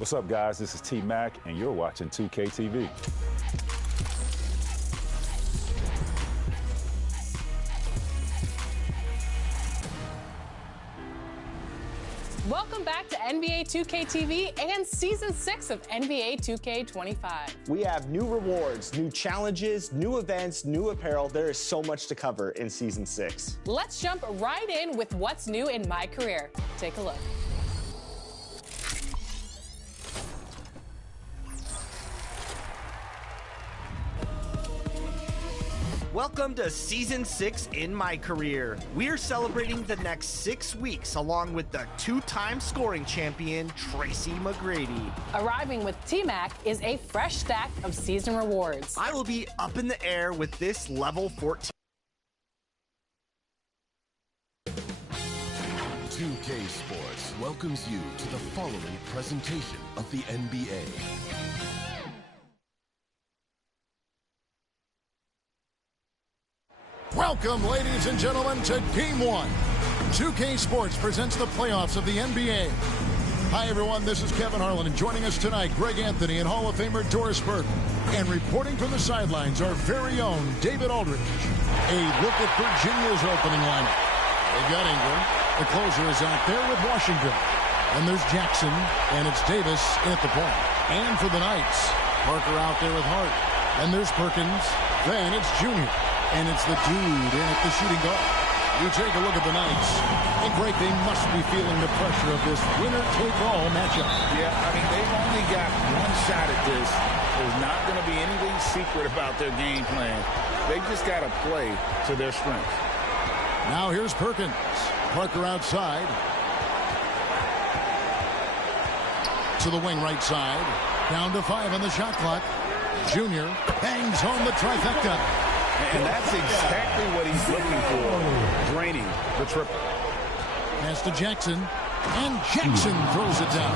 What's up, guys? This is T-Mac, and you're watching 2K TV. Welcome back to NBA 2K TV and Season 6 of NBA 2K25. We have new rewards, new challenges, new events, new apparel. There is so much to cover in Season 6. Let's jump right in with what's new in my career. Take a look. Welcome to Season 6 in my career. We're celebrating the next 6 weeks along with the two-time scoring champion, Tracy McGrady. Arriving with T-Mac is a fresh stack of season rewards. I will be up in the air with this level 14. 2K Sports welcomes you to the following presentation of the NBA. Welcome, ladies and gentlemen, to Game 1. 2K Sports presents the playoffs of the NBA. Hi, everyone. This is Kevin Harlan, and joining us tonight, Greg Anthony and Hall of Famer Doris Burke. And reporting from the sidelines, our very own David Aldridge. A look at Virginia's opening lineup. They've got Ingram. The closer is out there with Washington. And there's Jackson, and it's Davis at the point. And for the Knights, Parker out there with Hart. And there's Perkins. Then it's Junior. And it's the dude in at the shooting guard. You take a look at the Knights. And Greg, they must be feeling the pressure of this winner-take-all matchup. Yeah, I mean, they've only got one shot at this. There's not going to be anything secret about their game plan. They've just got to play to their strengths. Now here's Perkins. Parker outside. To the wing right side. Down to 5 on the shot clock. Junior bangs home the trifecta. And that's exactly what he's looking for, draining the triple. Pass to Jackson, and Jackson throws it down.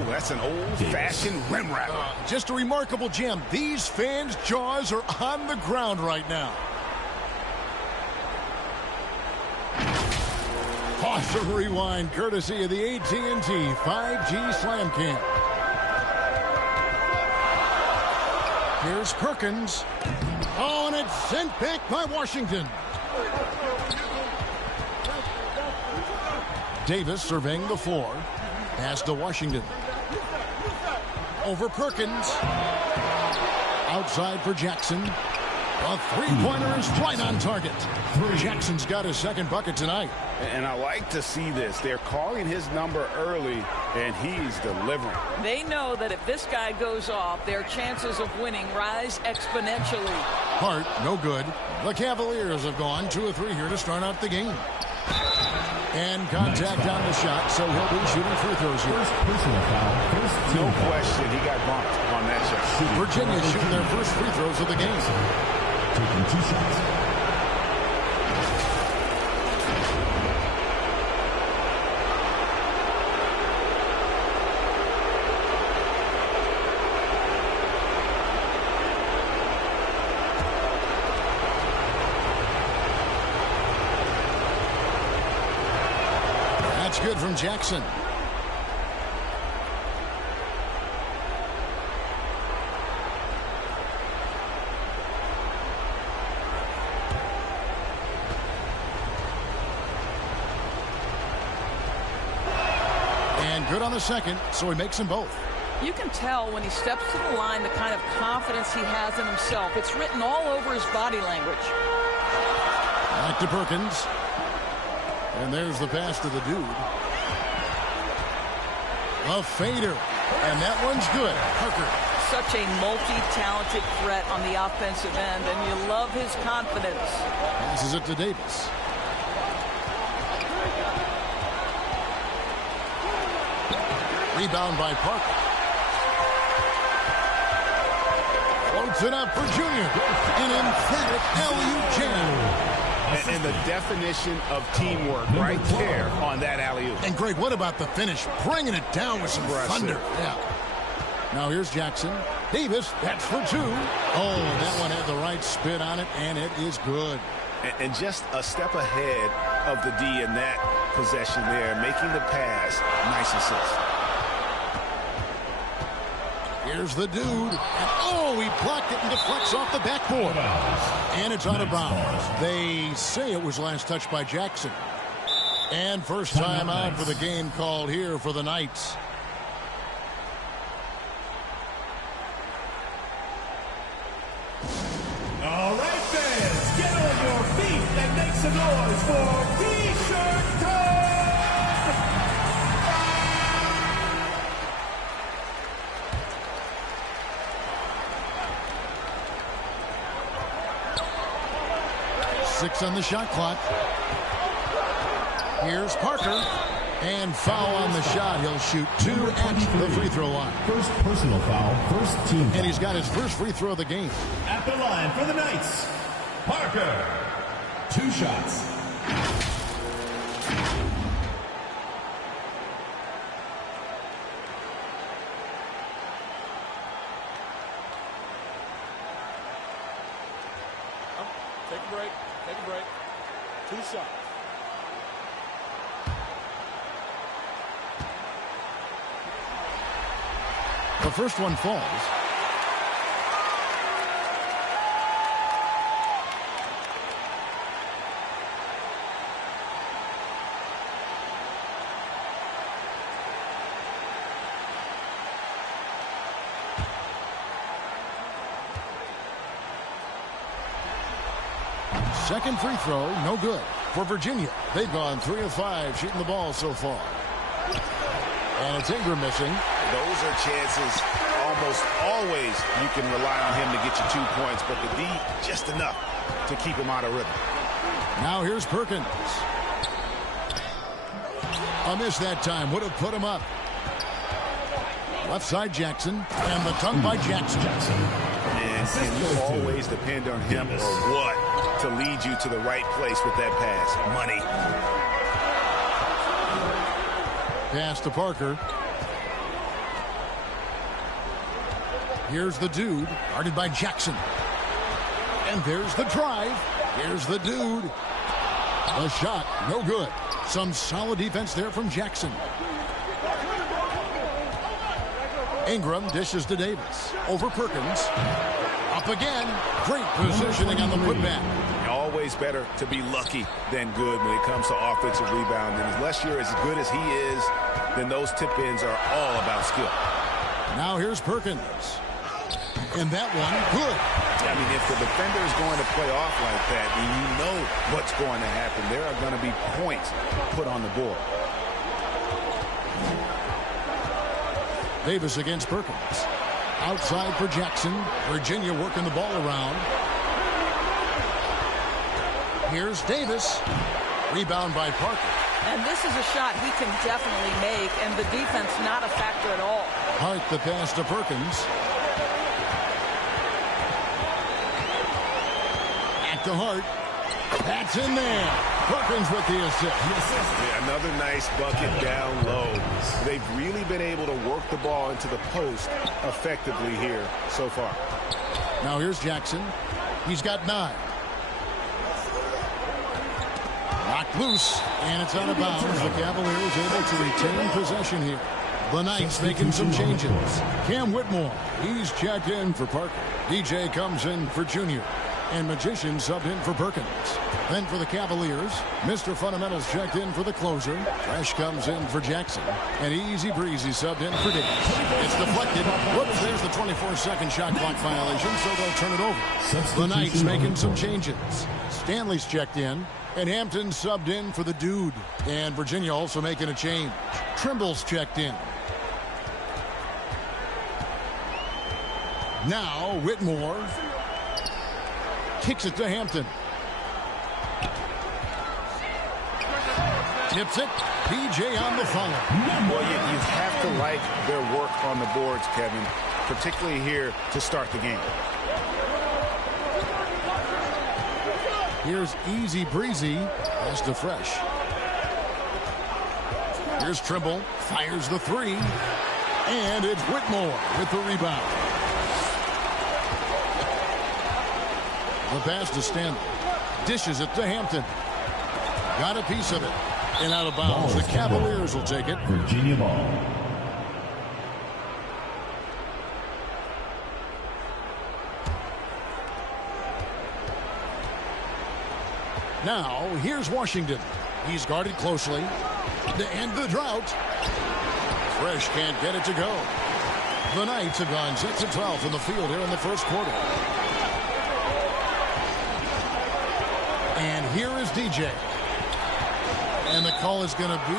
Ooh, that's an old-fashioned rim wrap. Just a remarkable gem. These fans' jaws are on the ground right now. Awesome rewind, courtesy of the AT&T 5G Slam Cam. Here's Perkins. Oh, and it's sent back by Washington. Davis surveying the floor. Pass to Washington. Over Perkins. Outside for Jackson. A three-pointer is right on target. Jackson's got his second bucket tonight. And I like to see this. They're calling his number early, and he's delivering. They know that if this guy goes off, their chances of winning rise exponentially. Hart, no good. The Cavaliers have gone 2 of 3 here to start out the game. And contact on the shot, so he'll be shooting free throws here. No question, he got bumped on that shot. Virginia shooting their first free throws of the game. Taking 2 shots. That's good from Jackson. And good on the second, so he makes them both. You can tell when he steps to the line the kind of confidence he has in himself. It's written all over his body language. Back to Perkins. And there's the pass to the dude. A fader. And that one's good. Parker. Such a multi-talented threat on the offensive end, and you love his confidence. Passes it to Davis. Rebound by Parker. Floats it up for Junior. An emphatic alley-oop jam. And the definition of teamwork right there on that alley-oop. And Greg, what about the finish? Bringing it down with some thunder. Yeah. Now here's Jackson. Davis, that's for 2. Oh, that one had the right spin on it, and it is good. And just a step ahead of the D in that possession there, making the pass. Nice assist. Here's the dude. And, oh, he blocked it and deflects off the backboard. And it's out of bounds. They say it was last touched by Jackson. And first time out for the game called here for the Knights. All right, fans, get on your feet and make some noise for T-Shirt Time! Six on the shot clock. Here's Parker. And foul on the shot. He'll shoot 2 at the free throw line. First personal foul, first team foul. And he's got his first free throw of the game. At the line for the Knights, Parker. 2 shots. Take a break. Take a break. 2 shots. The first one falls. Second free throw, no good. For Virginia, they've gone 3 of 5 shooting the ball so far. And it's Ingram missing. Those are chances almost always you can rely on him to get you 2 points, but the D just enough to keep him out of rhythm. Now here's Perkins. A miss that time would have put him up. Left side Jackson, and the dunk by Jackson. And you always depend on him or what to lead you to the right place with that pass. Money. Pass to Parker. Here's the dude, guarded by Jackson. And there's the drive. Here's the dude. A shot, no good. Some solid defense there from Jackson. Ingram dishes to Davis. Over Perkins. Up again. Great positioning on the putback. Always better to be lucky than good when it comes to offensive rebounding. Unless you're as good as he is, then those tip-ins are all about skill. Now here's Perkins. And that one, good. I mean, if the defender is going to play off like that, and you know what's going to happen, there are going to be points put on the board. Davis against Perkins. Outside for Jackson. Virginia working the ball around. Here's Davis. Rebound by Parker. And this is a shot he can definitely make, and the defense not a factor at all. Hart the pass to Perkins. At the Hart. That's in there. Perkins with the assist. Yeah, another nice bucket down low. They've really been able to work the ball into the post effectively here so far. Now here's Jackson. He's got 9. Knocked loose, and it's out of bounds. The Cavaliers able to retain possession here. The Knights making some changes. Cam Whitmore, he's checked in for Parker. DJ comes in for Junior. And Magician subbed in for Perkins. Then for the Cavaliers, Mr. Fundamentals checked in for the closer. Fresh comes in for Jackson. And Easy Breezy subbed in for Davis. It's deflected. Whoops, there's the 24-second shot clock violation, so they'll turn it over. The Knights making some changes. Stanley's checked in. And Hampton subbed in for the dude. And Virginia also making a change. Trimble's checked in. Now Whitmore kicks it to Hampton. Tips it. PJ on the follow. Well, you have to like their work on the boards, Kevin, particularly here to start the game. Here's Easy Breezy. Pass to Fresh. Here's Trimble. Fires the 3. And it's Whitmore with the rebound. The pass to Stanley. Dishes it to Hampton. Got a piece of it. And out of bounds. The Cavaliers will take it. Virginia ball. Now, here's Washington. He's guarded closely to end the drought. Fresh can't get it to go. The Knights have gone 6 of 12 from the field here in the first quarter. And here is DJ. And the call is going to be,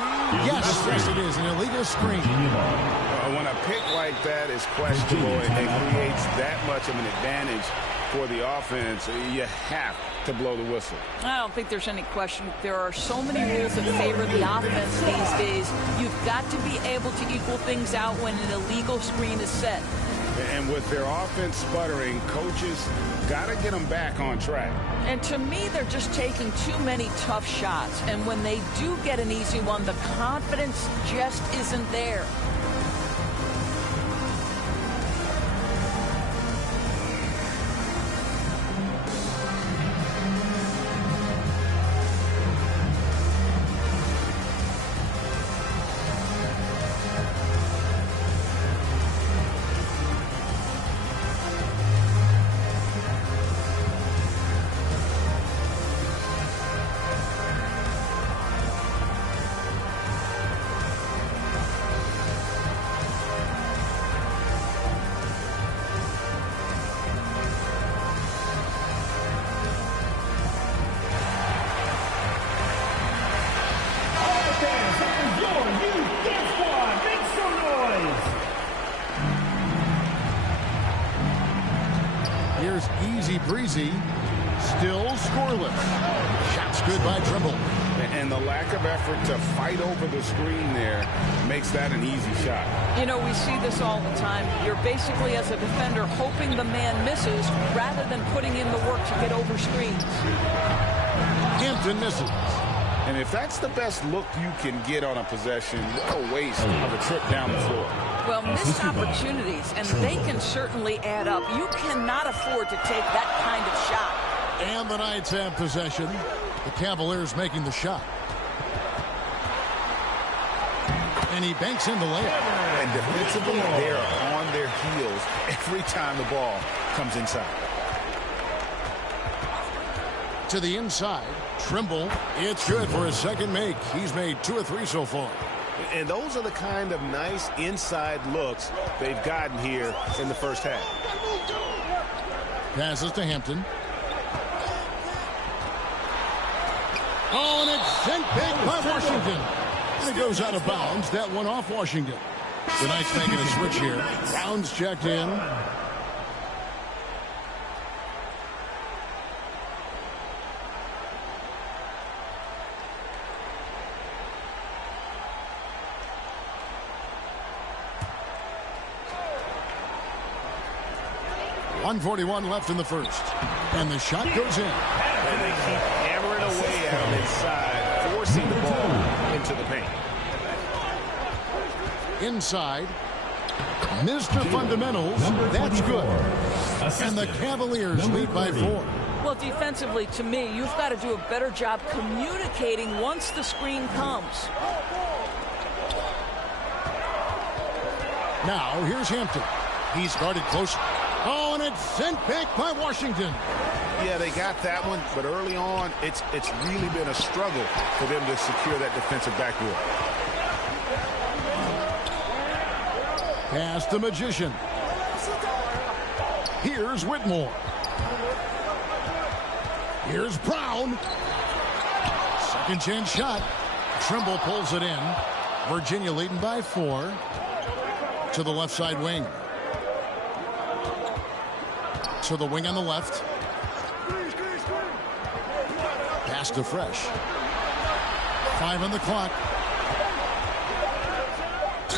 yes, it is, an illegal screen. When a pick like that is questionable and it creates that much of an advantage for the offense, you have to blow the whistle. I don't think there's any question. There are so many rules that favor the offense these days. You've got to be able to equal things out when an illegal screen is set. And with their offense sputtering, coaches got to get them back on track. And to me, they're just taking too many tough shots. And when they do get an easy one, the confidence just isn't there. Breezy, still scoreless. Shot's good by Trimble. And the lack of effort to fight over the screen there makes that an easy shot. You know, we see this all the time. You're basically, as a defender, hoping the man misses rather than putting in the work to get over screens. Hampton misses. And if that's the best look you can get on a possession, what a waste of a trip down the floor. Well, missed opportunities, and they can certainly add up. You cannot afford to take that kind of shot. And the Knights have possession. The Cavaliers making the shot. And he banks in the layup. And defensively, they're on their heels every time the ball comes inside. To the inside, Trimble. It's good for his second make. He's made 2 or 3 so far. And those are the kind of nice inside looks they've gotten here in the first half. Passes to Hampton. Oh, and it's sent big by Washington. And it goes out of bounds. That one off Washington. The Knights making a switch here. Brown's checked in. .141 left in the first. And the shot goes in. And they keep hammering away at him inside, forcing the ball into the paint. Inside. Mr. Fundamentals. That's good. And the Cavaliers lead by 4. Well, defensively, to me, you've got to do a better job communicating once the screen comes. Now, here's Hampton. He's guarded close. Oh, and it's sent back by Washington. Yeah, they got that one, but early on, it's really been a struggle for them to secure that defensive backboard. Pass the Magician. Here's Whitmore. Here's Brown. Second chance shot. Trimble pulls it in. Virginia leading by 4. To the left side wing. To the wing on the left. Pass to Fresh. 5 on the clock.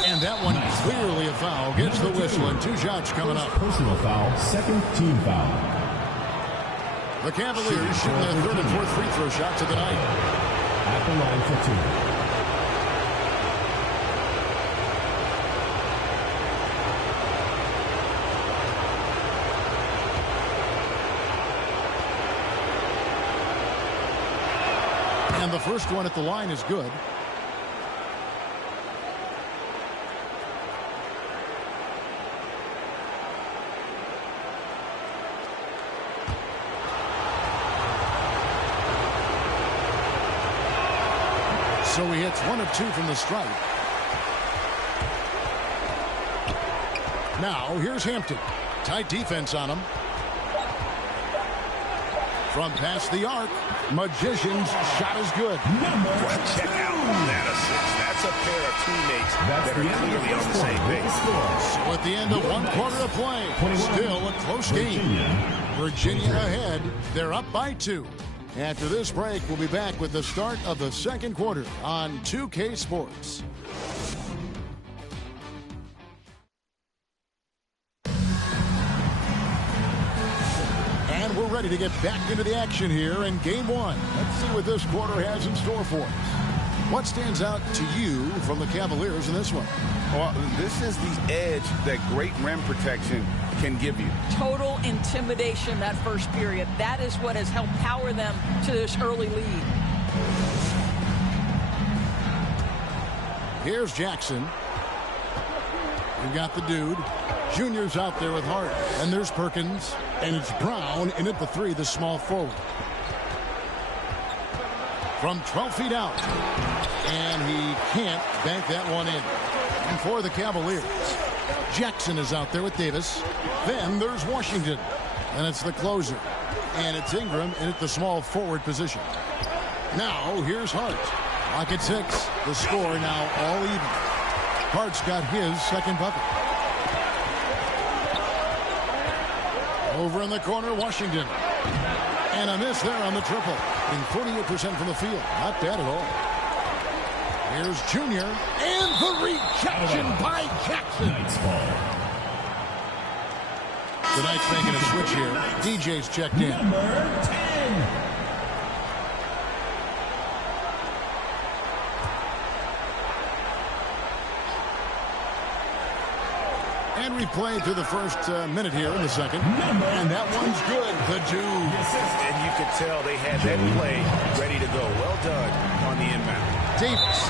And that one clearly a foul. Gets the whistle and 2 shots coming up. Personal foul, second team foul. The Cavaliers shooting their 3rd and 4th free throw shots of the night. At the line for 2. And the first one at the line is good. So he hits 1 of 2 from the stripe. Now, here's Hampton. Tight defense on him. From past the arc, Magician's shot is good. Check out that assist. That's a pair of teammates that are clearly on the same page. So at the end of 1 quarter of play, still a close game. Virginia ahead. They're up by 2. After this break, we'll be back with the start of the second quarter on 2K Sports. And we're ready to get back into the action here in Game 1. Let's see what this quarter has in store for us. What stands out to you from the Cavaliers in this one? Well, this is the edge that great rim protection can give you. Total intimidation that first period. That is what has helped power them to this early lead. Here's Jackson. We've got the dude. Junior's out there with Hart. And there's Perkins. And it's Brown in at the 3, the small forward. From 12 feet out. And he can't bank that one in. And for the Cavaliers, Jackson is out there with Davis. Then there's Washington. And it's the closer. And it's Ingram in at the small forward position. Now here's Hart. Clock at 6. The score now all even. Hart's got his second bucket. Over in the corner, Washington. And a miss there on the triple. In 48% from the field. Not bad at all. Here's Junior. And the rejection by Jackson. The Knights making a switch here. DJ's checked in. Number 10. And we played through the first minute here in the second. And that one's good. The dude. And you could tell they had that play ready to go. Well done on the inbound. Davis.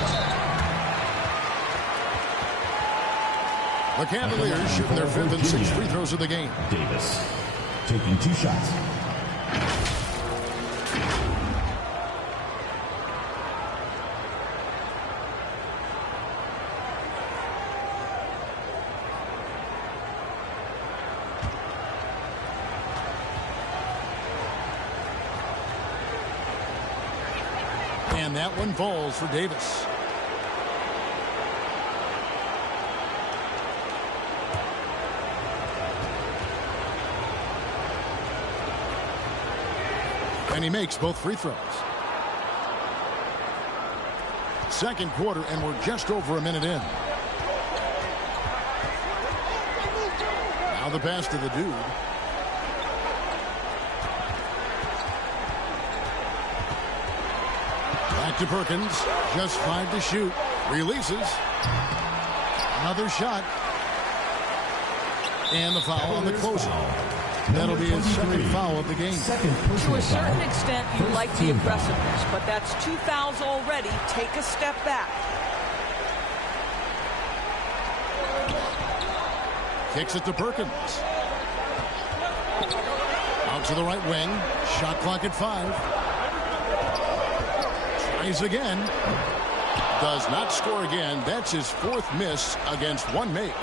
The Cavaliers shooting their 5th and 6th free throws of the game. Davis taking 2 shots. And that one falls for Davis. And he makes both free throws. Second quarter, and we're just over a minute in. Now the pass to the dude. Back to Perkins. Just 5 to shoot. Releases. Another shot. And the foul on the closer. That'll be his second foul of the game. To a certain extent, you like the aggressiveness, but that's 2 fouls already. Take a step back. Kicks it to Perkins. Out to the right wing. Shot clock at 5. Tries again. Does not score again. That's his 4th miss against 1 make.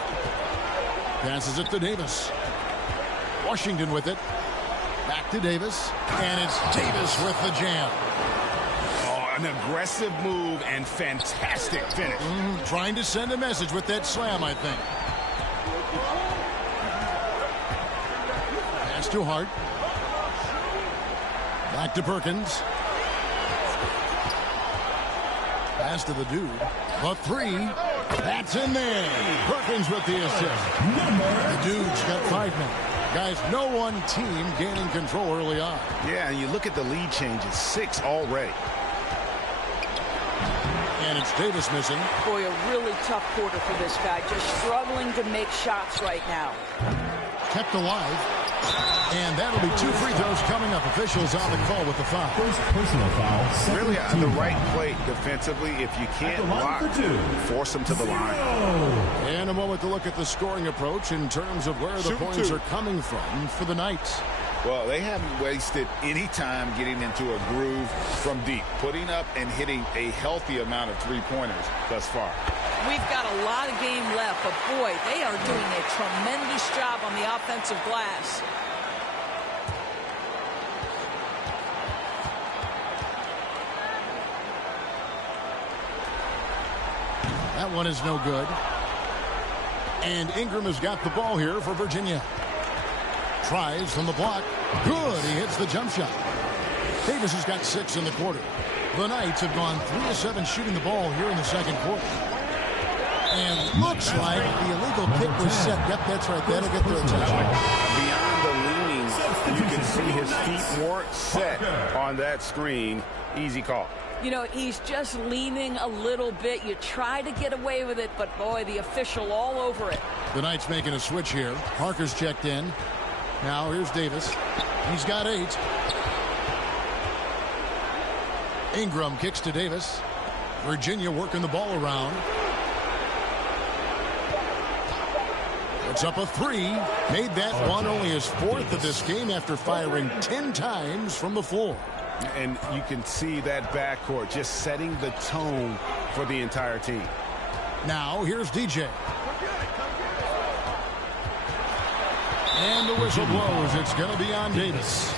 Passes it to Davis. Washington with it. Back to Davis. And it's Davis with the jam. Oh, an aggressive move and fantastic finish. Trying to send a message with that slam, I think. Pass to Hart. Back to Perkins. Pass to the dude. The 3. That's in there. Perkins with the assist. The dude's got 5 now. Guys, no one team gaining control early on. Yeah, and you look at the lead changes. 6 already. And it's Davis missing. Boy, a really tough quarter for this guy. Just struggling to make shots right now. Kept alive. And that'll be 2 free throws coming up. Officials on the call with the foul. First personal foul. Really at the right plate defensively. If you can't block, force them to the line. And a moment to look at the scoring approach in terms of where the points are coming from for the Knights. Well, they haven't wasted any time getting into a groove from deep, putting up and hitting a healthy amount of three-pointers thus far. We've got a lot of game left, but boy, they are doing a tremendous job on the offensive glass. That one is no good. And Ingram has got the ball here for Virginia. Tries from the block. Good. He hits the jump shot. Davis has got 6 in the quarter. The Knights have gone 3 of 7 shooting the ball here in the second quarter. And looks like the illegal kick was set. Yep, that's right. That'll get their attention. Beyond the leaning, you can see his feet weren't set on that screen. Easy call. You know, he's just leaning a little bit. You try to get away with it, but boy, the official all over it. The Knights making a switch here. Parker's checked in. Now here's Davis. He's got 8. Ingram kicks to Davis. Virginia working the ball around. Puts up a 3. Made that one only his 4th of this game after firing 10 times from the floor. And you can see that backcourt just setting the tone for the entire team. Now here's DJ. And the whistle blows. It's going to be on Davis.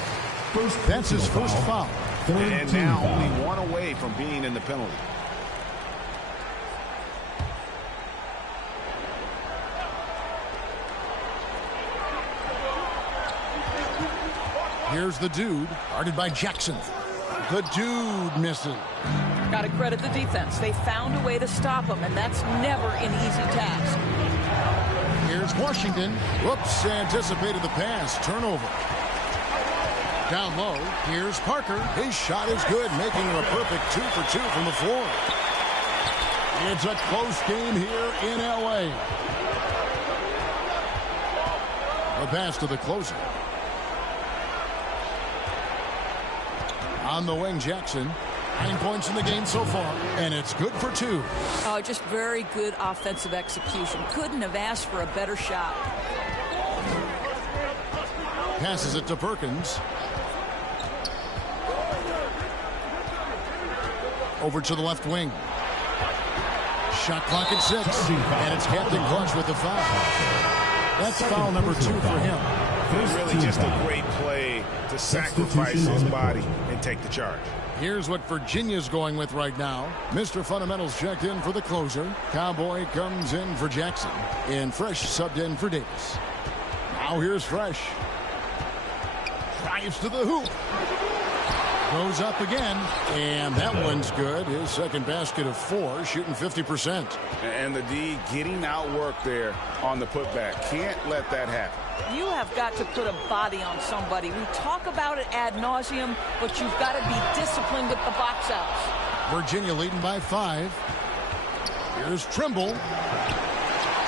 That's his first foul. And now only one away from being in the penalty. Here's the dude, guarded by Jackson. The dude misses. Got to credit the defense. They found a way to stop him, and that's never an easy task. Here's Washington. Whoops, anticipated the pass. Turnover. Down low, here's Parker. His shot is good, making it a perfect 2 for 2 from the floor. It's a close game here in L.A. The pass to the closer. On the wing, Jackson. 9 points in the game so far, and it's good for 2. Oh, just very good offensive execution. Couldn't have asked for a better shot. Passes it to Perkins. Over to the left wing. Shot clock at 6, and it's Captain Clutch with the foul. That's foul number 2 for him. Really just a great play to sacrifice his body and take the charge. Here's what Virginia's going with right now. Mr. Fundamentals checked in for the closer. Cowboy comes in for Jackson. And Fresh subbed in for Davis. Now here's Fresh. Drives to the hoop. Goes up again. And that one's good. His second basket of 4, shooting 50%. And the D getting outworked there on the putback. Can't let that happen. You have got to put a body on somebody. We talk about it ad nauseum, but you've got to be disciplined with the box outs. Virginia leading by 5. Here's Trimble.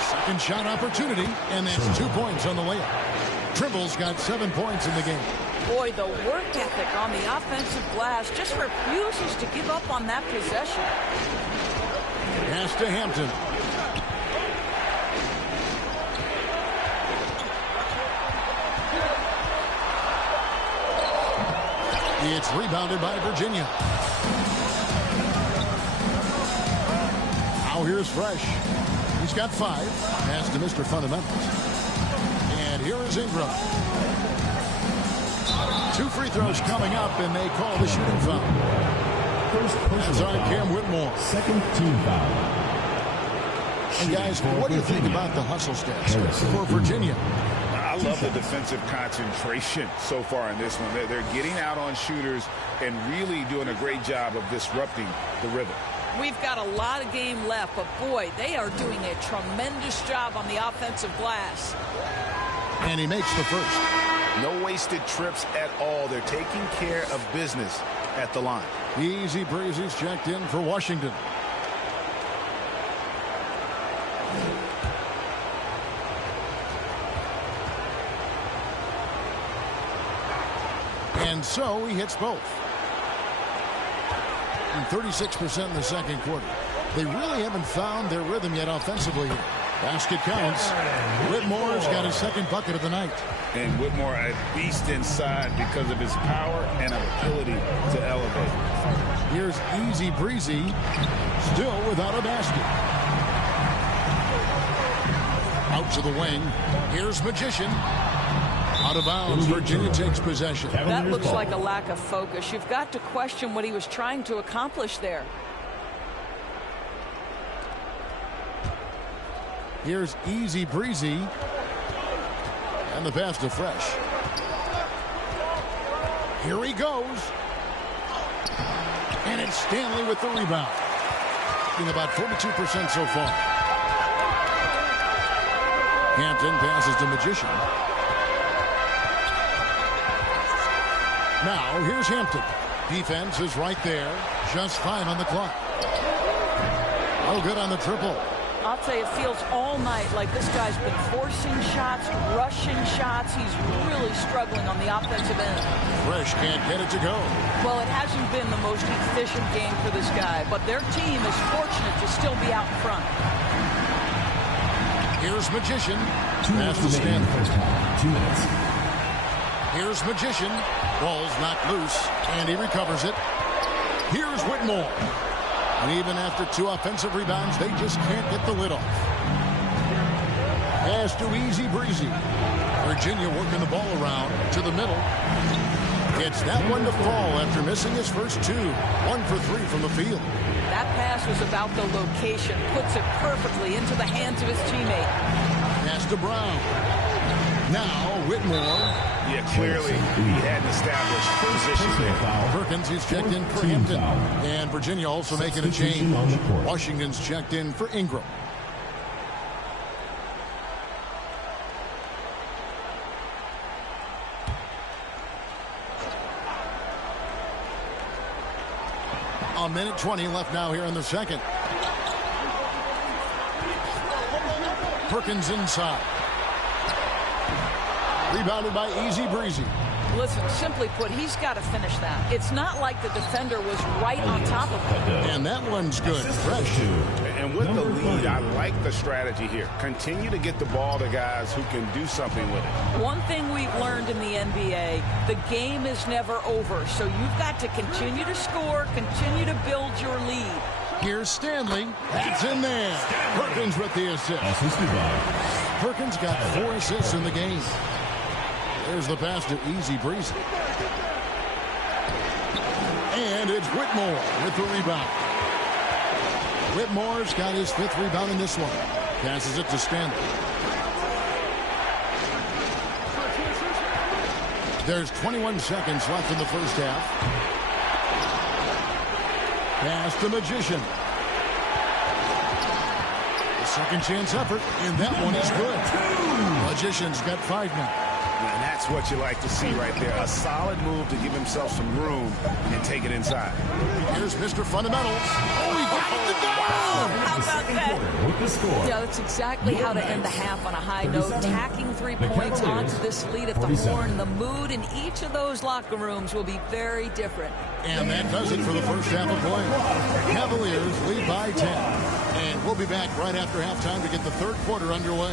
Second shot opportunity, and that's 2 points on the layup. Trimble's got 7 points in the game. Boy, the work ethic on the offensive glass just refuses to give up on that possession. Pass to Hampton. It's rebounded by Virginia. Now here's Fresh. He's got 5. Pass to Mr. Fundamentals. And here is Ingram. 2 free throws coming up, and they call the shooting foul. That's on Cam Whitmore. Second team foul. And guys, what do you think about the hustle stats for Virginia? I love the defensive concentration so far in this one. They're getting out on shooters and really doing a great job of disrupting the rhythm. We've got a lot of game left, but boy, they are doing a tremendous job on the offensive glass. And he makes the first. No wasted trips at all. They're taking care of business at the line. Easy breezy's checked in for Washington. And so he hits both. And 36% in the second quarter. They really haven't found their rhythm yet offensively here. Basket counts. Whitmore's got his second bucket of the night. And Whitmore a beast inside because of his power and ability to elevate. Here's Easy Breezy, still without a basket. Out to the wing. Here's Magician. Out of bounds. Virginia takes possession. That looks like a lack of focus. You've got to question what he was trying to accomplish there. Here's Easy Breezy. And the pass to Fresh. Here he goes. And it's Stanley with the rebound. In about 42% so far. Hampton passes to Magician. Now here's Hampton. Defense is right there. Just 5 on the clock. Oh, good on the triple. I'll tell you, it feels all night like this guy's been forcing shots, rushing shots. He's really struggling on the offensive end. Fresh can't get it to go. Well, it hasn't been the most efficient game for this guy, but their team is fortunate to still be out in front. Here's Magician. Pass to Stanley. 2 minutes. Here's Magician. Ball's knocked loose, and he recovers it. Here's Whitmore. And even after 2 offensive rebounds, they just can't get the lid off. Pass to Easy Breezy. Virginia working the ball around to the middle. Gets that one to fall after missing his first 2. 1 for 3 from the field. That pass was about the location. Puts it perfectly into the hands of his teammate. Pass to Brown. Now Whitmore. Yeah, clearly he hadn't established position there. Perkins is checked in for Hampton. And Virginia also making a change. Washington's checked in for Ingram. A minute 20 left now here in the second. Perkins inside. Rebounded by Easy Breezy. Listen, simply put, he's got to finish that. It's not like the defender was right on top of him. And that one's good. Fresh. And with the lead, I like the strategy here. Continue to get the ball to guys who can do something with it. One thing we've learned in the NBA, the game is never over. So you've got to continue to score, continue to build your lead. Here's Stanley. That's in there. Perkins with the assist. Perkins got 4 assists in the game. There's the pass to Easy Breezy. And it's Whitmore with the rebound. Whitmore's got his 5th rebound in this one. Passes it to Stanley. There's 21 seconds left in the first half. Pass to Magician. The second chance effort, and that one is good. Magician's got 5 now. And that's what you like to see right there. A solid move to give himself some room and take it inside. Here's Mr. Fundamentals. Oh, he got it to go! How about that? Yeah, that's exactly how to end the half on a high note. Tacking 3 points onto this lead at the horn. The mood in each of those locker rooms will be very different. And that does it for the first half of play. Cavaliers lead by 10. And we'll be back right after halftime to get the third quarter underway.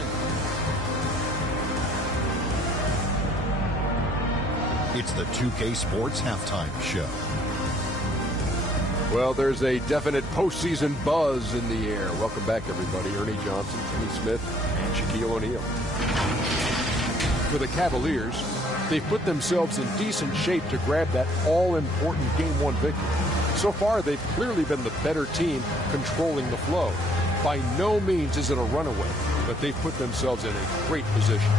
It's the 2K Sports Halftime Show. Well, there's a definite postseason buzz in the air. Welcome back, everybody. Ernie Johnson, Kenny Smith, and Shaquille O'Neal. For the Cavaliers, they've put themselves in decent shape to grab that all-important Game 1 victory. So far, they've clearly been the better team controlling the flow. By no means is it a runaway, but they've put themselves in a great position.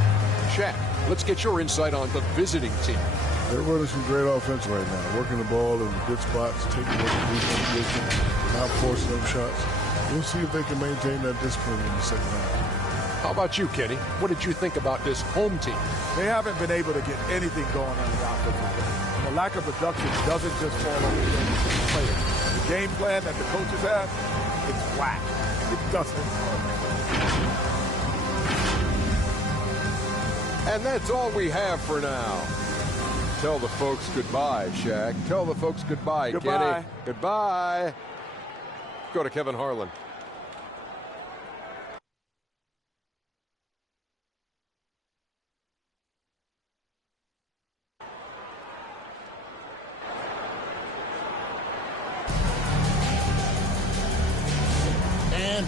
Shaq, let's get your insight on the visiting team. They're running some great offense right now, working the ball in good spots, taking what the defense gives them, not forcing them shots. We'll see if they can maintain that discipline in the second half. How about you, Kenny? What did you think about this home team? They haven't been able to get anything going on the offensive end. And the lack of production doesn't just fall on the players. The game plan that the coaches have, it's whack. It doesn't work. And that's all we have for now. Tell the folks goodbye, Shaq. Tell the folks goodbye, Kenny. Goodbye. Go to Kevin Harlan.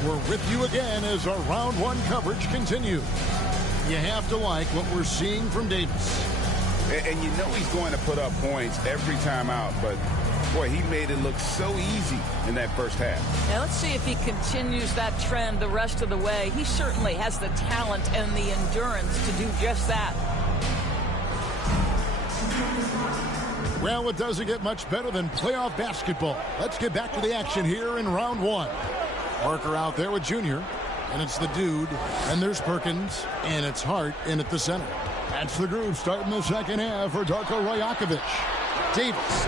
We're with you again as our round one coverage continues. You have to like what we're seeing from Davis. And you know he's going to put up points every time out, but boy, he made it look so easy in that first half. Now let's see if he continues that trend the rest of the way. He certainly has the talent and the endurance to do just that. Well, it doesn't get much better than playoff basketball. Let's get back to the action here in round one. Parker out there with Junior, and it's the dude, and there's Perkins, and it's Hart in at the center. That's the group starting the second half for Darko Rajakovic. Davis.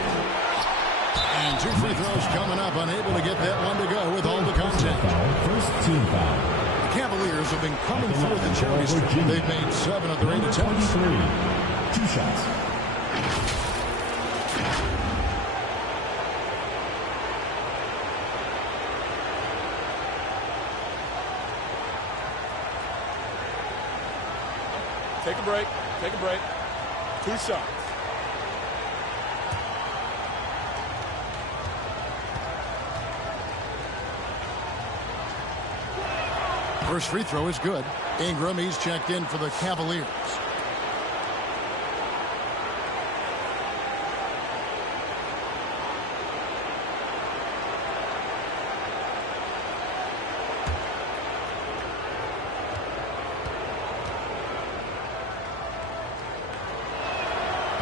And 2 free throws coming up, unable to get that one to go with all the contact. First team foul. The Cavaliers have been coming through the charity stripe. They've made 7 of their 8 attempts. 2 shots. Take a break. Take a break. 2 shots. First free throw is good. Ingram, he's checked in for the Cavaliers.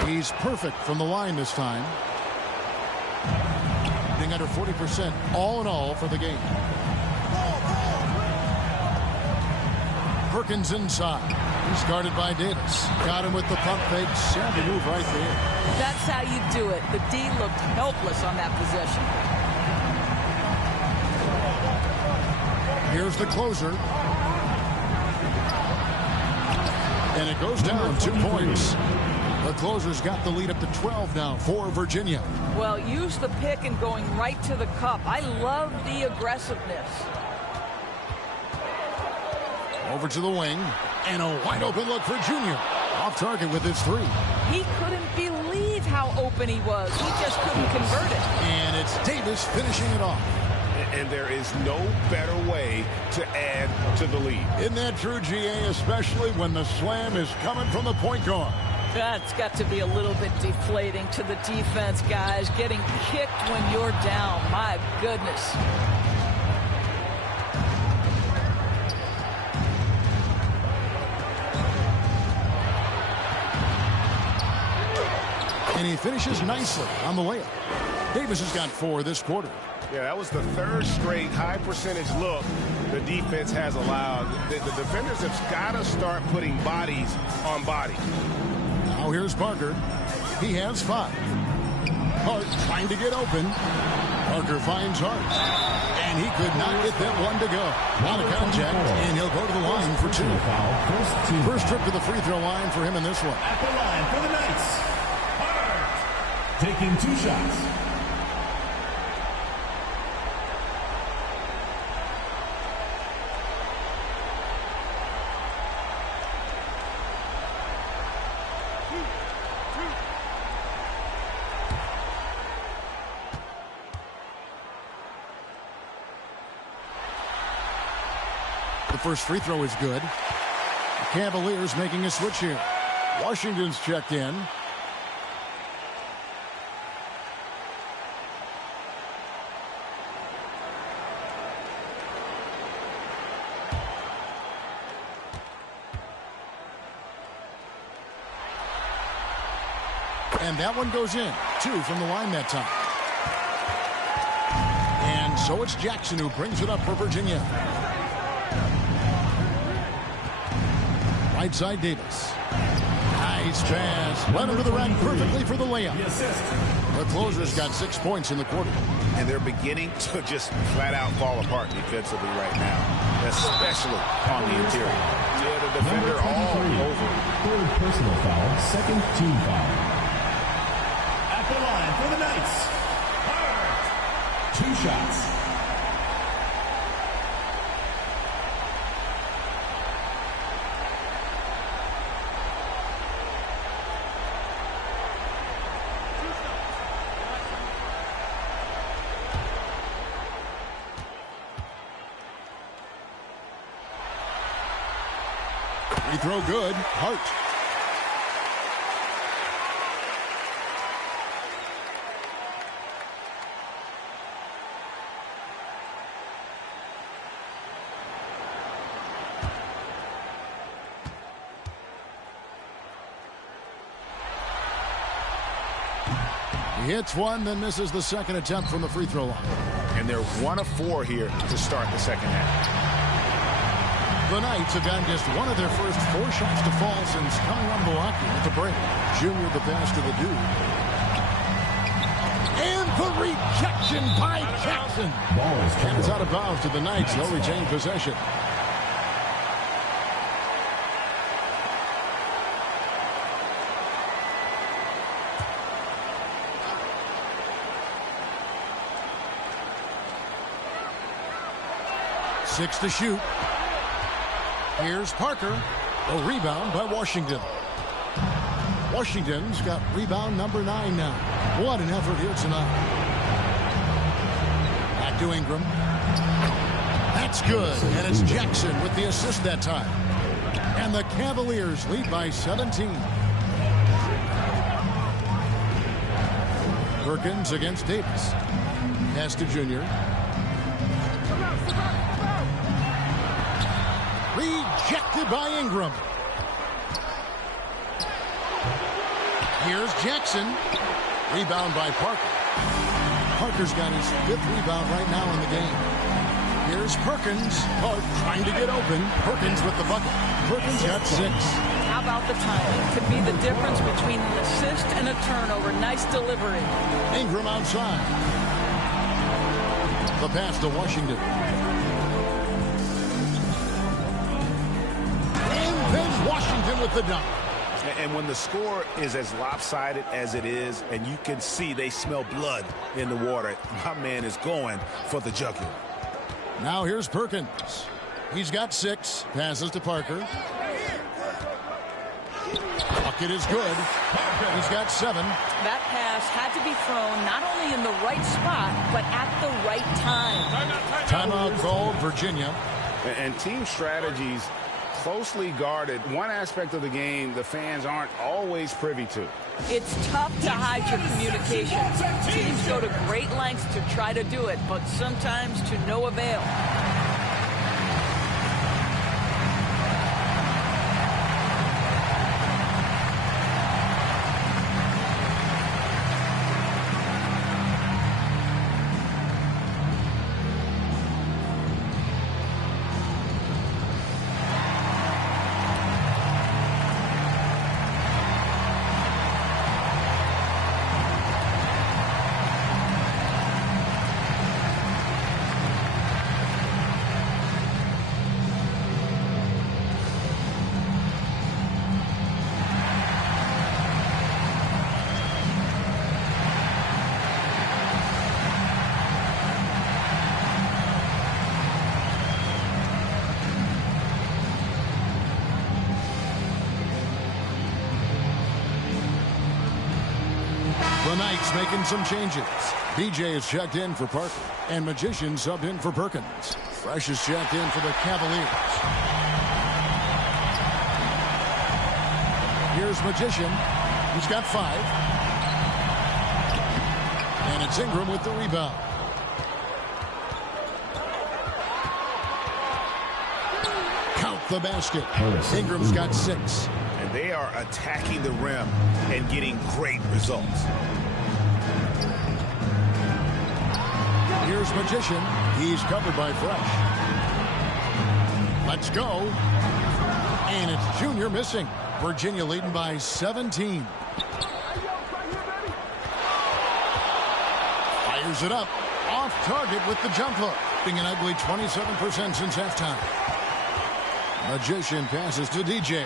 He's perfect from the line this time. Being under 40% all in all for the game. Perkins inside. He's guarded by Davis. Got him with the pump fake. Savvy move right there. That's how you do it. The D looked helpless on that possession. Here's the closer. And it goes down 2 points. The closer's got the lead up to 12 now for Virginia. Well, use the pick and going right to the cup. I love the aggressiveness. Over to the wing. And a wide open look for Junior. Off target with his 3. He couldn't believe how open he was. He just couldn't convert it. And it's Davis finishing it off. And there is no better way to add to the lead. Isn't that true, GA, especially when the slam is coming from the point guard? That's got to be a little bit deflating to the defense, guys. Getting kicked when you're down. My goodness. And he finishes nicely on the layup. Davis has got 4 this quarter. Yeah, that was the 3rd straight high percentage look the defense has allowed. The defenders have got to start putting bodies on bodies. Now here's Parker. He has 5. Hart trying to get open. Parker finds Hart. And he could not get that one to go. Out of contact, and he'll go to the line for 2. First trip to the free throw line for him in this one. At the line for the Knights, Hart, taking 2 shots. The first free throw is good. The Cavaliers making a switch here. Washington's checked in. And that one goes in. 2 from the line that time. And so it's Jackson who brings it up for Virginia. Right side Davis. Nice pass. Led him to the rack perfectly for the layup. The closer's got 6 points in the quarter. And they're beginning to just flat out fall apart defensively right now, especially on the interior. Yeah, the defender all over. 3rd personal foul, 2nd team foul. At the line for the Knights, Hart, 2 shots. Free throw good. Hart. He hits one, then misses the second attempt from the free throw line. And they're 1 of 4 here to start the second half. The Knights have gotten just one of their first 4 shots to fall since coming on Milwaukee at the break. Junior the pass to the dude. And the rejection by Jackson. And it's out of bounds to the Knights. They'll retain possession. Six to shoot. Here's Parker. A rebound by Washington. Washington's got rebound number 9 now. What an effort here tonight. Back to Ingram. That's good. And it's Jackson with the assist that time. And the Cavaliers lead by 17. Perkins against Davis. Pass to Junior. Rejected by Ingram. Here's Jackson. Rebound by Parker. Parker's got his 5th rebound right now in the game. Here's Perkins. Trying to get open. Perkins with the bucket. Perkins got 6. How about the timing? Could be the difference between an assist and a turnover. Nice delivery. Ingram outside. The pass to Washington. Washington with the dunk. And when the score is as lopsided as it is, and you can see they smell blood in the water, my man is going for the jugular. Now here's Perkins. He's got 6. Passes to Parker. Bucket is good. He's got 7. That pass had to be thrown not only in the right spot, but at the right time. Timeout called Virginia. And team strategies closely guarded. One aspect of the game the fans aren't always privy to. It's tough to hide your communication. Teams go to great lengths to try to do it, but sometimes to no avail. The Knights making some changes. BJ is checked in for Parker, and Magician subbed in for Perkins. Fresh is checked in for the Cavaliers. Here's Magician. He's got 5. And it's Ingram with the rebound. Count the basket. Ingram's got 6. And they are attacking the rim and getting great results. Here's Magician. He's covered by Fresh. Let's go. And it's Junior missing. Virginia leading by 17. Fires it up. Off target with the jump hook. Being an ugly 27% since halftime. Magician passes to DJ.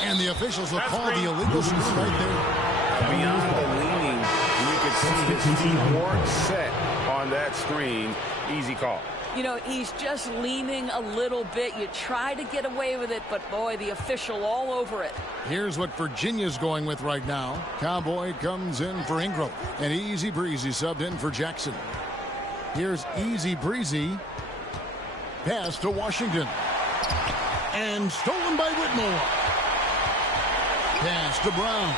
And the officials will call the illegal screen right there. Beyond the leaning, you can see his feet weren't set on that screen. Easy call. You know, he's just leaning a little bit. You try to get away with it, but boy, the official all over it. Here's what Virginia's going with right now. Cowboy comes in for Ingram. And Easy Breezy subbed in for Jackson. Here's Easy Breezy. Pass to Washington. And stolen by Whitmore. Pass to Brown.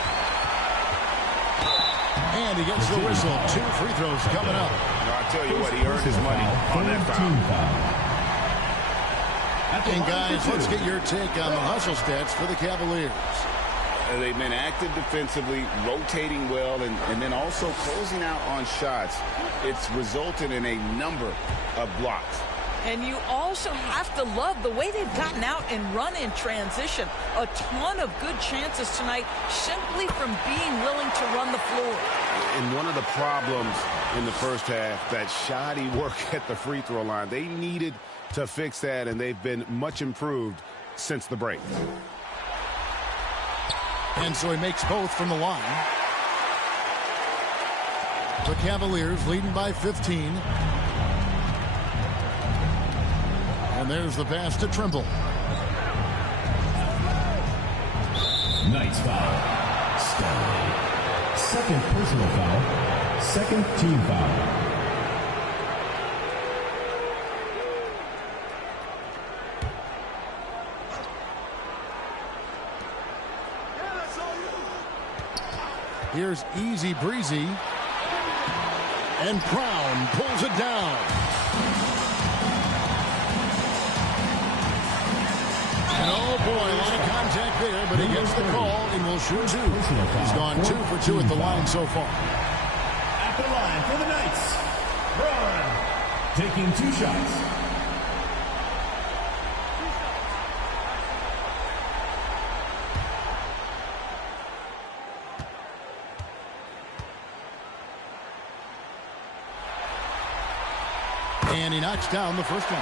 And he gets the whistle. 2 free throws coming up. I tell you what, he earned his money on that foul. And guys, let's get your take on the hustle stats for the Cavaliers. They've been active defensively, rotating well, and then also closing out on shots. It's resulted in a number of blocks. And you also have to love the way they've gotten out and run in transition. A ton of good chances tonight simply from being willing to run the floor. And one of the problems in the first half, that shoddy work at the free throw line. They needed to fix that, and they've been much improved since the break. And so he makes both from the line. The Cavaliers leading by 15. And there's the pass to Trimble. Nice foul. Stanley. Second personal foul. Second team foul. Here's Easy Breezy. And Brown pulls it down. And oh boy, a lot of contact there, but he gets the call and will shoot 2. He's gone 2 for 2 at the line so far. At the line for the Knights, Brown taking 2 shots. And he knocks down the first one.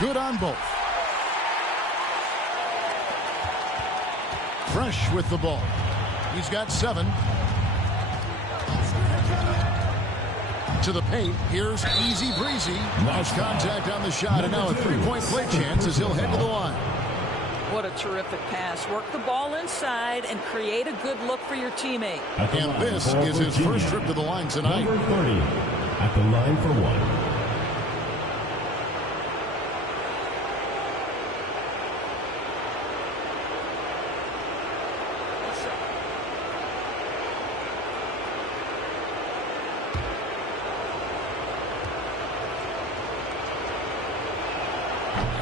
Good on both. Fresh with the ball. He's got 7. To the paint. Here's Easy Breezy. Nice contact on the shot, and now a 3-point play chance as he'll head to the line. What a terrific pass. Work the ball inside and create a good look for your teammate. And this is his first trip to the line tonight. Number 30 at the line for 1.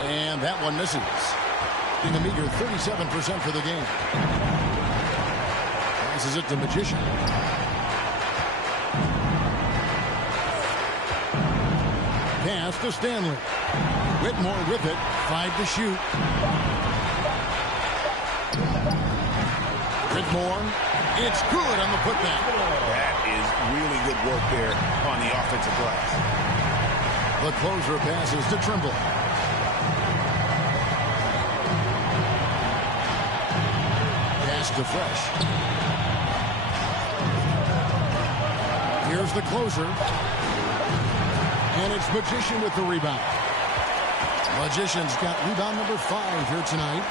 And that one misses. In the meager 37% for the game. Passes it to Magician. Pass to Stanley. Whitmore with it. 5 to shoot. Whitmore. It's good on the putback. That is really good work there on the offensive glass. The closer passes to Trimble. To Fresh. Here's the closer. And it's Magician with the rebound. Magician's got rebound number 5 here tonight.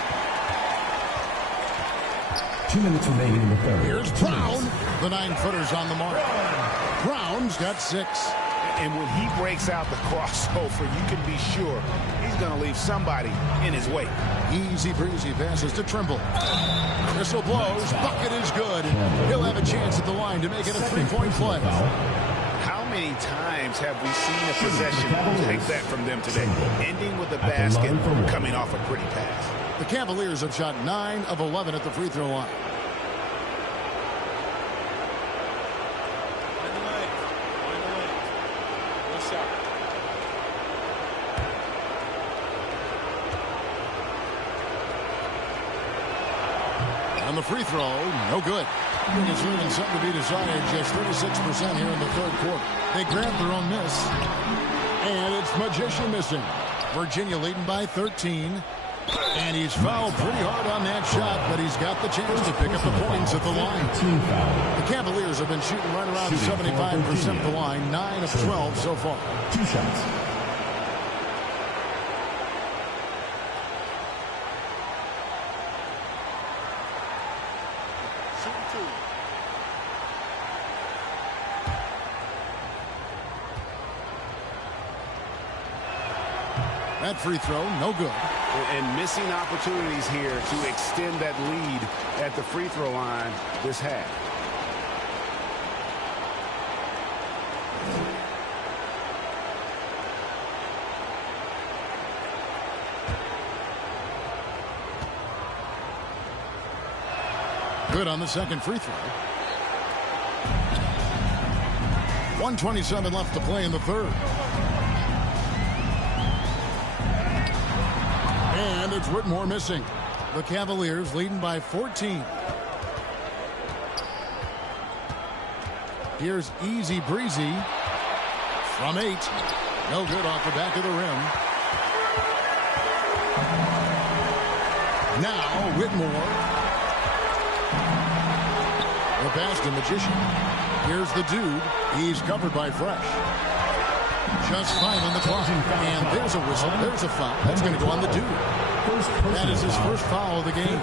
2 minutes remaining in the third. Here's Brown. The 9-footer's on the mark. Brown's got 6. And when he breaks out the crossover, you can be sure he's going to leave somebody in his wake. Easy Breezy passes to Trimble. Whistle blows. Bucket is good. He'll have a chance at the line to make it a 3-point play. How many times have we seen a possession take that from them today? Ending with a basket, coming off a pretty pass. The Cavaliers have shot 9 of 11 at the free throw line. On the free throw, no good. I think it's leaving something to be desired. Just 36% here in the third quarter. They grab their own miss. And it's Magician missing. Virginia leading by 13. And he's fouled pretty hard on that shot, but he's got the chance to pick up the points at the line. The Cavaliers have been shooting right around 75% at the line, 9 of 12 so far. 2 shots. That free throw, no good. And missing opportunities here to extend that lead at the free throw line this half. Good on the second free throw. 1:27 left to play in the third. And it's Whitmore missing. The Cavaliers leading by 14. Here's Easy Breezy from 8. No good off the back of the rim. Now Whitmore. The pass to Magician. Here's the dude. He's covered by Fresh. Just 5 on the clock. And there's a whistle. There's a foul. That's going to go on the dude. That is his first foul of the game.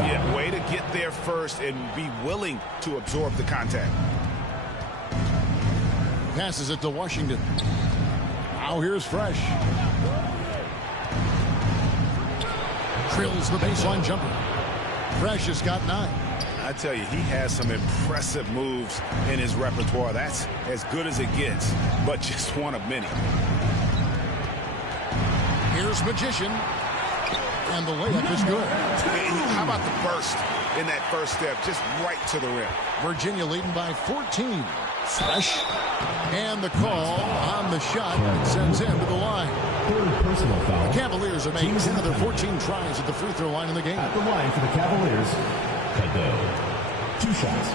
Yeah, way to get there first and be willing to absorb the contact. Passes it to Washington. Now here's Fresh. Drills the baseline jumper. Fresh has got 9. I tell you, he has some impressive moves in his repertoire. That's as good as it gets, but just one of many. Here's Magician. And the layup is good. How about the burst in that first step, just right to the rim. Virginia leading by 14. Fresh. And the call on the shot that sends him to the line. Third personal foul. The Cavaliers have made 10 of their 14 tries at the free throw line in the game. At the line for the Cavaliers, Pedro. 2 shots.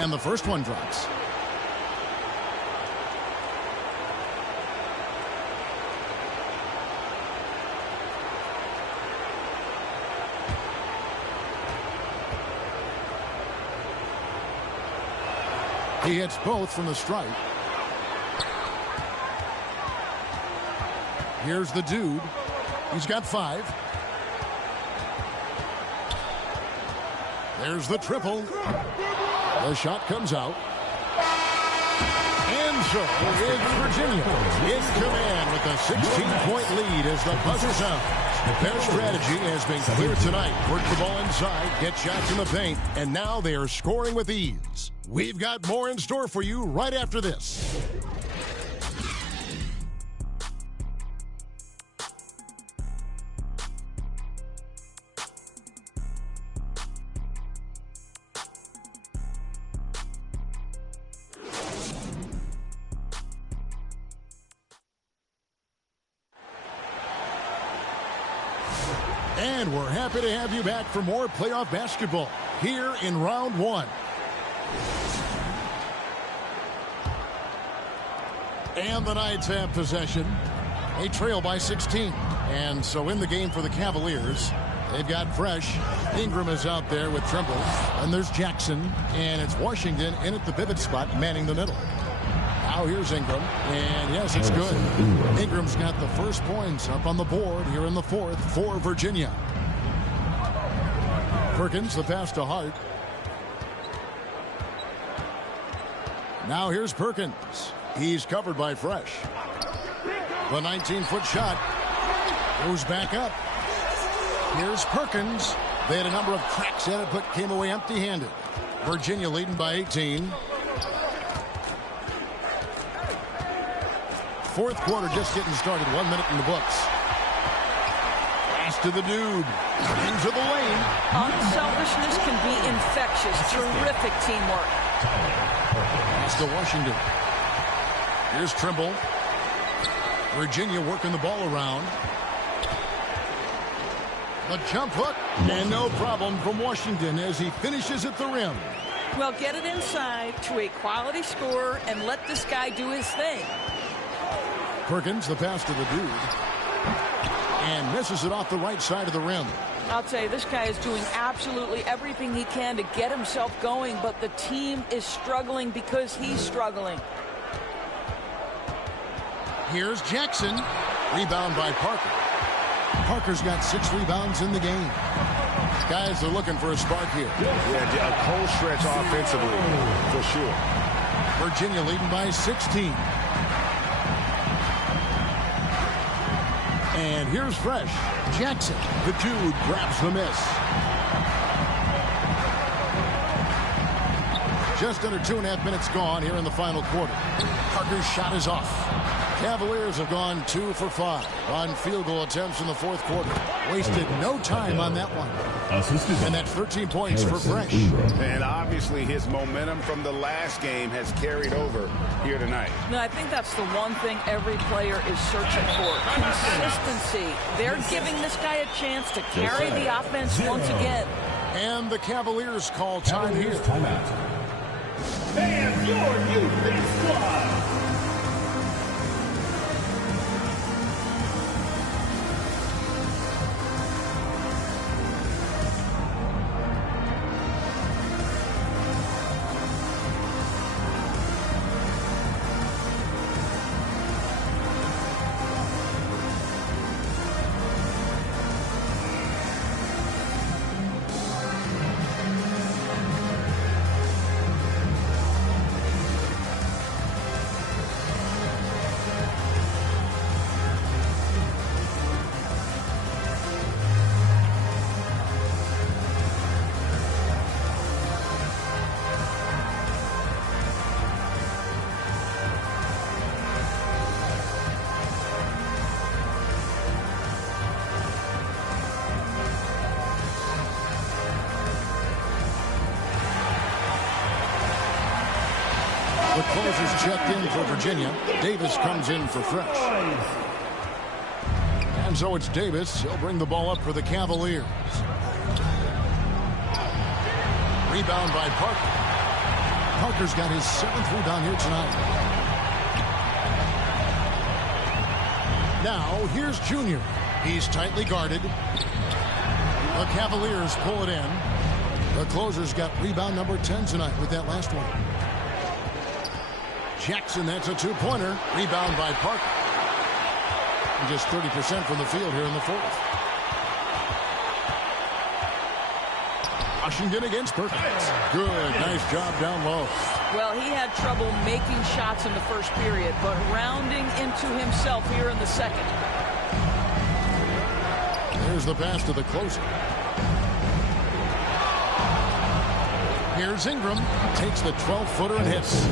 And the first one drops. He hits both from the stripe. Here's the dude. He's got 5. There's the triple. The shot comes out. And so it's Virginia in command with a 16-point lead as the buzzer sounds. Their strategy has been clear tonight. Work the ball inside, get shots in the paint, and now they are scoring with ease. We've got more in store for you right after this. And we're happy to have you back for more playoff basketball here in round 1. And the Knights have possession. They trail by 16. And so in the game for the Cavaliers, they've got Fresh. Ingram is out there with Trimble. And there's Jackson. And it's Washington in at the pivot spot, manning the middle. Now here's Ingram. And yes, it's good. Ingram's got the first points up on the board here in the fourth for Virginia. Perkins, the pass to Hart. Now here's Perkins. He's covered by Fresh. The 19-foot shot goes back up. Here's Perkins. They had a number of cracks at it, but came away empty-handed. Virginia leading by 18. Fourth quarter just getting started. 1 minute in the books. Pass to the dude. Into the lane. Unselfishness can be infectious. Terrific teamwork. Pass to Washington. Here's Trimble. Virginia working the ball around. The jump hook. And no problem from Washington as he finishes at the rim. Well, get it inside to a quality scorer and let this guy do his thing. Perkins, the pass to the dude. And misses it off the right side of the rim. I'll tell you, this guy is doing absolutely everything he can to get himself going, but the team is struggling because he's struggling. Here's Jackson. Rebound by Parker. Parker's got 6 rebounds in the game. Guys are looking for a spark here. Yeah, a cold stretch offensively, for sure. Virginia leading by 16. And here's Fresh. Jackson, the dude, grabs the miss. Just under 2.5 minutes gone here in the final quarter. Parker's shot is off. Cavaliers have gone 2 for 5 on field goal attempts in the fourth quarter. Wasted no time on that one. And that's 13 points for Fresh. And obviously his momentum from the last game has carried over here tonight. No, I think that's the one thing every player is searching for. Consistency. They're giving this guy a chance to carry the offense once again. And the Cavaliers call time here. Timeout. And your youth big squad. The closers checked in for Virginia. Davis comes in for Fresh. And so it's Davis. He'll bring the ball up for the Cavaliers. Rebound by Parker. Parker's got his 7th rebound here tonight. Now, here's Junior. He's tightly guarded. The Cavaliers pull it in. The closers got rebound number 10 tonight with that last one. Jackson, that's a 2-pointer. Rebound by Parker. And just 30% from the field here in the fourth. Washington against Perkins. Good, nice job down low. Well, he had trouble making shots in the first period, but rounding into himself here in the second. There's the pass to the closer. Here's Ingram. Takes the 12-footer and hits.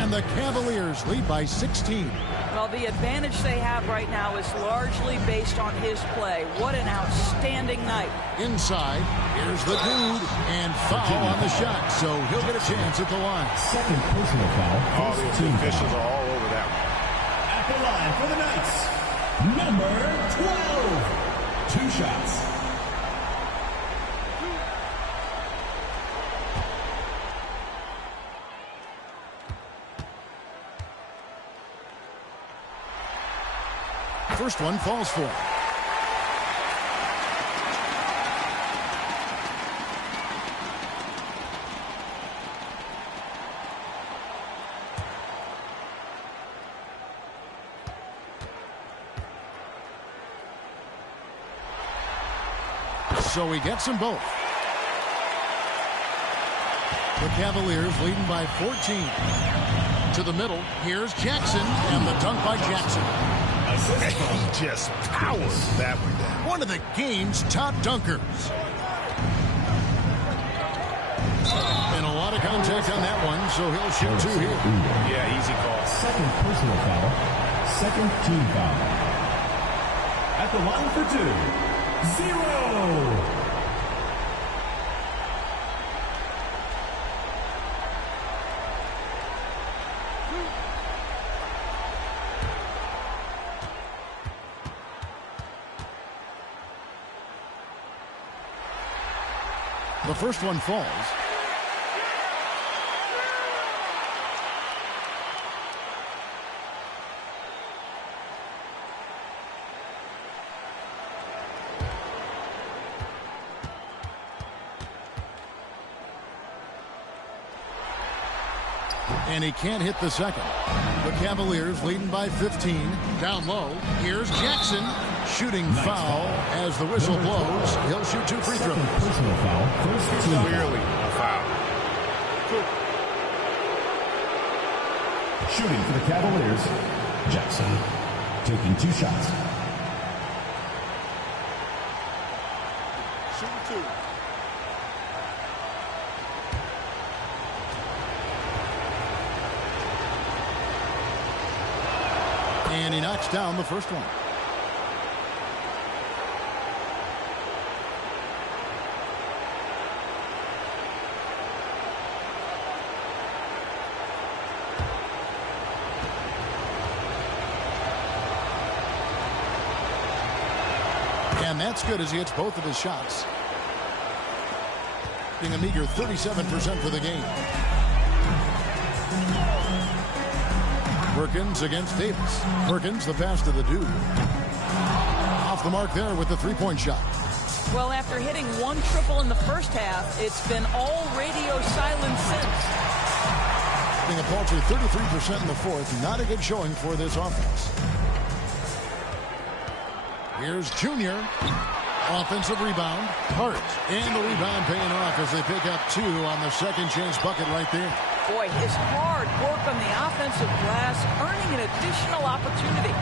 And the Cavaliers lead by 16. Well, the advantage they have right now is largely based on his play. What an outstanding night. Inside, here's the dude, and foul on the shot, so he'll get a chance at the line. Second personal foul. All the officials are all over that one. At the line for the Knights, number 12. 2 shots. First one falls for him. So he gets them both. The Cavaliers leading by 14. To the middle, here's Jackson, and the dunk by Jackson. He just powers that one down. One of the game's top dunkers. And a lot of contact on that one, so he'll shoot 2 here. Yeah, easy call. Second personal foul. Second team foul. At the line for 2. 0. The first one falls. And he can't hit the second. The Cavaliers leading by 15. Down low. Here's Jackson. Shooting foul as the whistle blows. He'll shoot 2 free throws. Personal foul. First team Clearly a foul. Shooting for the Cavaliers, Jackson taking 2 shots. Shooting 2. And he knocks down the first one. And that's good as he hits both of his shots. Being a meager 37% for the game. Perkins against Davis. Perkins, the pass to the dude. Off the mark there with the three-point shot. Well, after hitting 1 triple in the first half, it's been all radio silence since. Being a paltry 33% in the fourth. Not a good showing for this offense. Here's Junior. Offensive rebound. Hart. And the rebound paying off as they pick up 2 on the second chance bucket right there. Boy, his hard work on the offensive glass, earning an additional opportunity.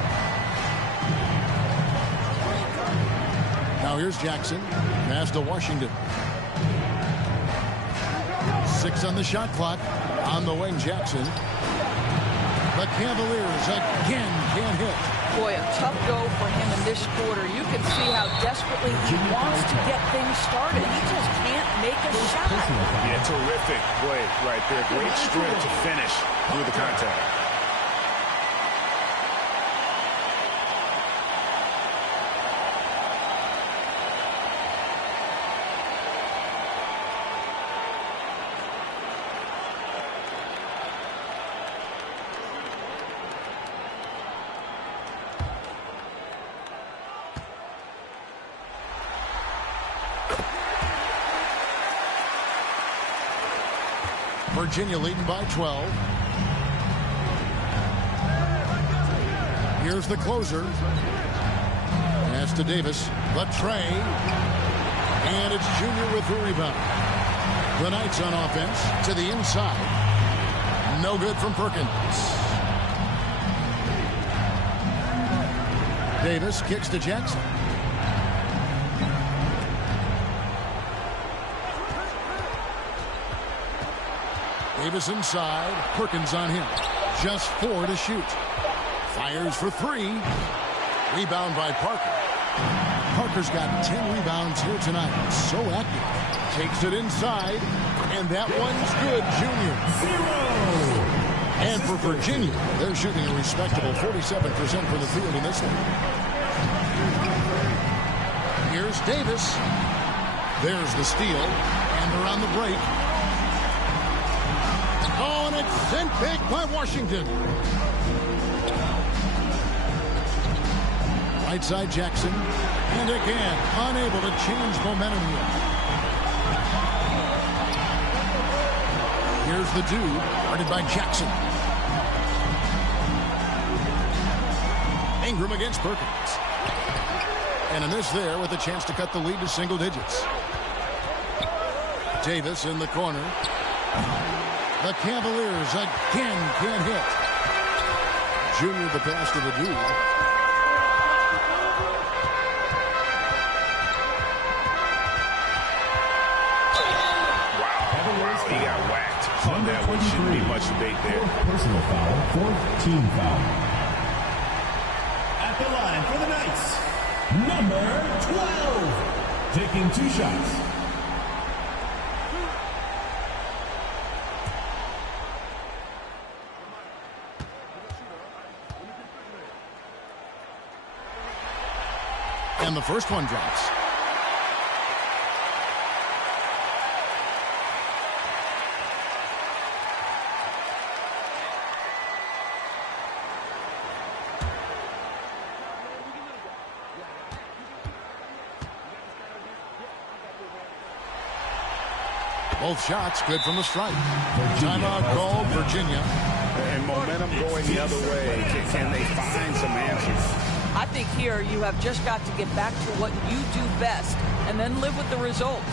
Now here's Jackson. Pass to Washington. 6 on the shot clock. On the wing, Jackson. The Cavaliers again can't hit. Boy, a tough go for him in this quarter. You can see how desperately he wants to get things started. He just can't make a shot. Yeah, terrific play right there. Great strength to finish through the contact. Virginia leading by 12. Here's the closer. Pass to Davis. The tray. And it's Junior with the rebound. The Knights on offense to the inside. No good from Perkins. Davis kicks to Jackson. Davis inside. Perkins on him. Just 4 to shoot. Fires for 3. Rebound by Parker. Parker's got 10 rebounds here tonight. So active. Takes it inside. And that one's good, Junior. 0. And for Virginia, they're shooting a respectable 47% from the field in this one. Here's Davis. There's the steal. And they're on the break. Oh, and it's sent back by Washington. Right side Jackson. And again, unable to change momentum here. Here's the dude, guarded by Jackson. Ingram against Perkins. And a miss there with a chance to cut the lead to single digits. Davis in the corner. The Cavaliers again can't hit. Junior the pass to the dude. Wow, he got whacked on that one. Shouldn't be much debate there. Personal foul, 4th team foul. At the line for the Knights, number 12, taking 2 shots. And the first one drops. Both shots good from the stripe. Timeout called, Virginia. And momentum going the other way. Can they find some answers? I think here you have just got to get back to what you do best and then live with the results.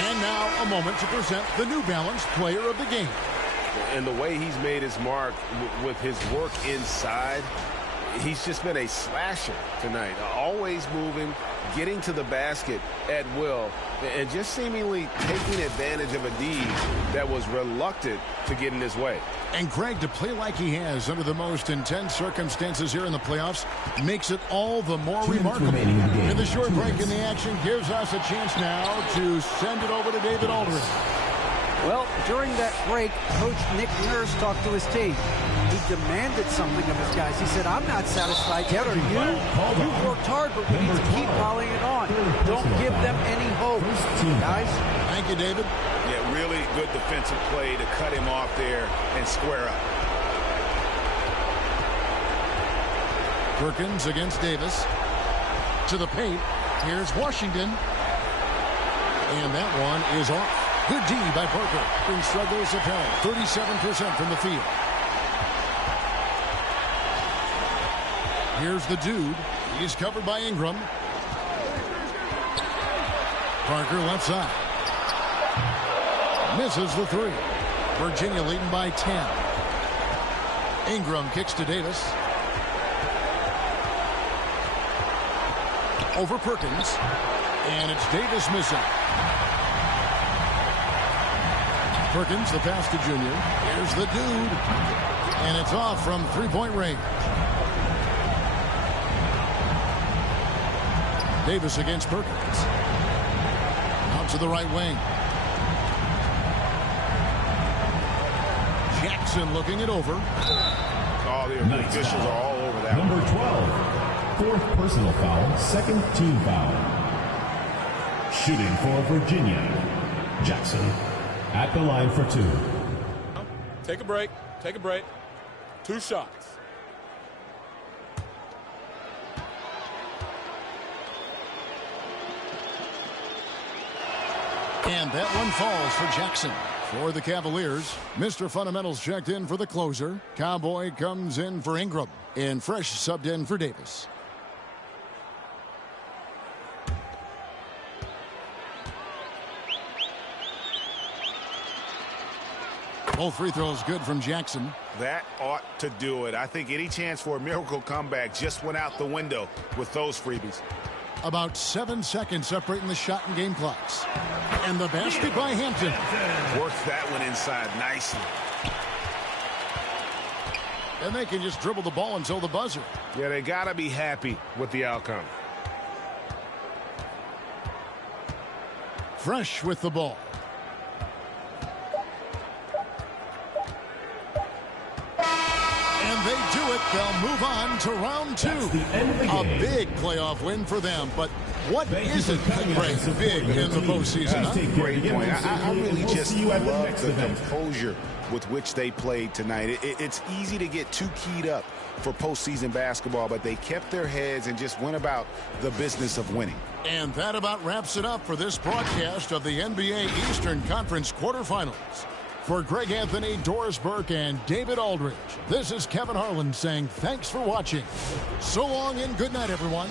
And now a moment to present the New Balance Player of the Game. And the way he's made his mark with his work inside, he's just been a slasher tonight. Always moving, getting to the basket at will, and just seemingly taking advantage of a D that was reluctant to get in his way. And Greg, to play like he has under the most intense circumstances here in the playoffs makes it all the more remarkable. And the short break in the action gives us a chance now to send it over to David Aldridge. Well, during that break, Coach Nick Nurse talked to his team. He demanded something of his guys. He said, I'm not satisfied yet, are you? You've worked hard, but we need to keep piling it on. Don't give them any hope, guys. Thank you, David. Yeah, really good defensive play to cut him off there and square up. Perkins against Davis. To the paint. Here's Washington. And that one is off. Good D by Parker. In struggles apparent. 37% from the field. Here's the dude. He's covered by Ingram. Parker left side. Misses the three. Virginia leading by 10. Ingram kicks to Davis. Over Perkins. And it's Davis missing. Perkins, the pass to Junior. Here's the dude. And it's off from three-point range. Davis against Perkins. Out to the right wing. Jackson looking it over. Oh, the officials are all over that. Number 12. Fourth personal foul. Second team foul. Shooting for Virginia. Jackson. At the line for two. Take a break. Take a break. 2 shots. And that one falls for Jackson. For the Cavaliers, Mr. Fundamentals checked in for the closer. Cowboy comes in for Ingram. And Fresh subbed in for Davis. Both free throws good from Jackson. That ought to do it. I think any chance for a miracle comeback just went out the window with those freebies. About 7 seconds separating the shot and game clocks. And the basket by Hampton. Worked that one inside nicely. And they can just dribble the ball until the buzzer. Yeah, they got to be happy with the outcome. Fresh with the ball. And they do it. They'll move on to round 2. A big playoff win for them. But what isn't big in the postseason? Huh? Great point. I really just love the composure with which they played tonight. It's easy to get too keyed up for postseason basketball, but they kept their heads and just went about the business of winning. And that about wraps it up for this broadcast of the NBA Eastern Conference quarterfinals. For Greg Anthony, Doris Burke, and David Aldridge, this is Kevin Harlan saying thanks for watching. So long and good night, everyone.